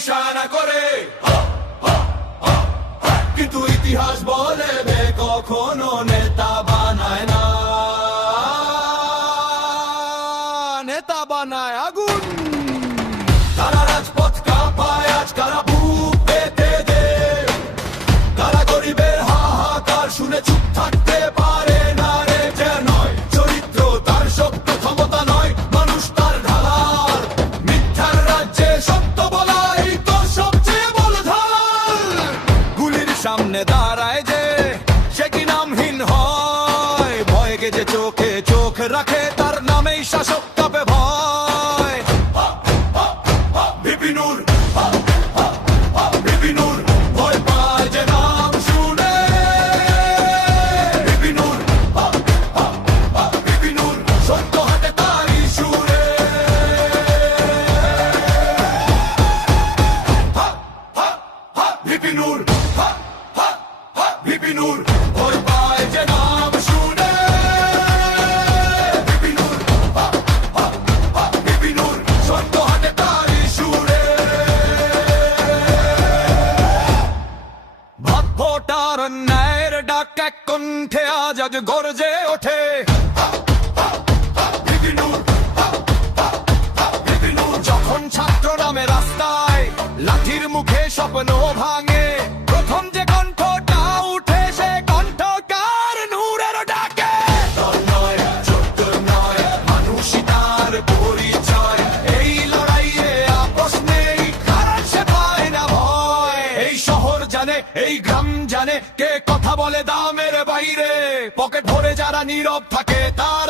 নিশানা করে। কিন্তু ইতিহাস বলে বে কখনো নেতা বানায় না। নেতা বানায় আগুন। তারা রাজপথ কাপায় আজ কারা যে চোখে চোখ রাখে, তার নামেই শাসক কাপে ভয়। বিপিনুর বিপিনুর ভয় পায় যে নাম শুনে। বিপিনুর ভোটার ন্যায়ের ডাক, এক কণ্ঠে আজ আজ গর্জে ওঠে। যখন ছাত্র নামে রাস্তায়, লাঠির মুখে স্বপ্ন ভাঙে, প্রথম যে কণ্ঠটা উঠে, সে নূরের ডাকে। নয় এই না এই জানে, এই গ্রাম জানে কে কথা বলে দামের বাইরে। পকেট ভরে যারা নীরব থাকে তারা